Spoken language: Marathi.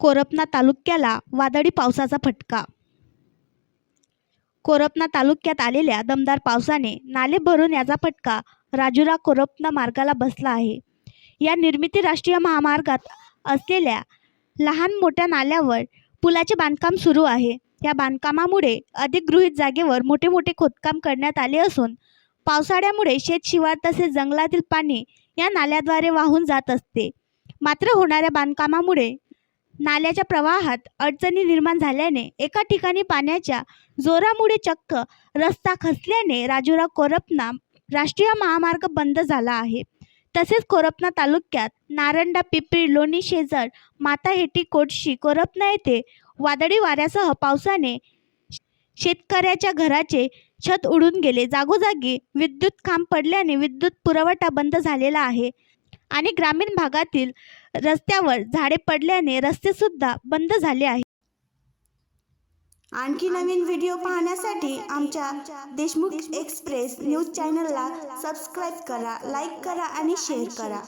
कोरपना तालुक्याला वादळी पावसाचा फटका. कोरपना तालुक्यात आलेल्या दमदार पावसाने नाले भरून याचा फटका राजुरा कोरपना मार्गाला बसला आहे. या निर्मिती राष्ट्रीय महामार्गात असलेल्या लहान मोठ्या नाल्यावर पुलाचे बांधकाम सुरू आहे. या बांधकामामुळे अधिग्रहित जागेवर मोठे मोठे खोदकाम करण्यात आले असून पावसाळ्यामुळे शेतशिवार तसेच जंगलातील पाणी या नाल्याद्वारे वाहून जात असते. मात्र होणाऱ्या बांधकामामुळे नाल्याच्या प्रवाहात अडचणी निर्माण झाल्याने एका ठिकाणी पाण्याच्या जोरामुळे चक्क रस्ता खचल्याने राजुरा कोरपना राष्ट्रीय महामार्ग बंद झाला आहे. तसेच कोरपना तालुक्यात नारंडा पिपरी लोणी शेजर माताहेटी कोटशी कोरपना येथे वादळी वाऱ्यासह पावसाने शेतकऱ्याच्या घराचे छत उडून गेले. जागोजागी विद्युत खांब पडल्याने विद्युत पुरवठा बंद झालेला आहे आणि ग्रामीण भागातील रस्त्यावर झाडे पडल्याने रस्ते सुद्धा बंद झाले आहेत. आणखी नवीन व्हिडिओ पाहण्यासाठी आमच्या देशमुख एक्सप्रेस न्यूज चॅनलला सबस्क्राईब करा, लाईक करा आणि शेअर करा.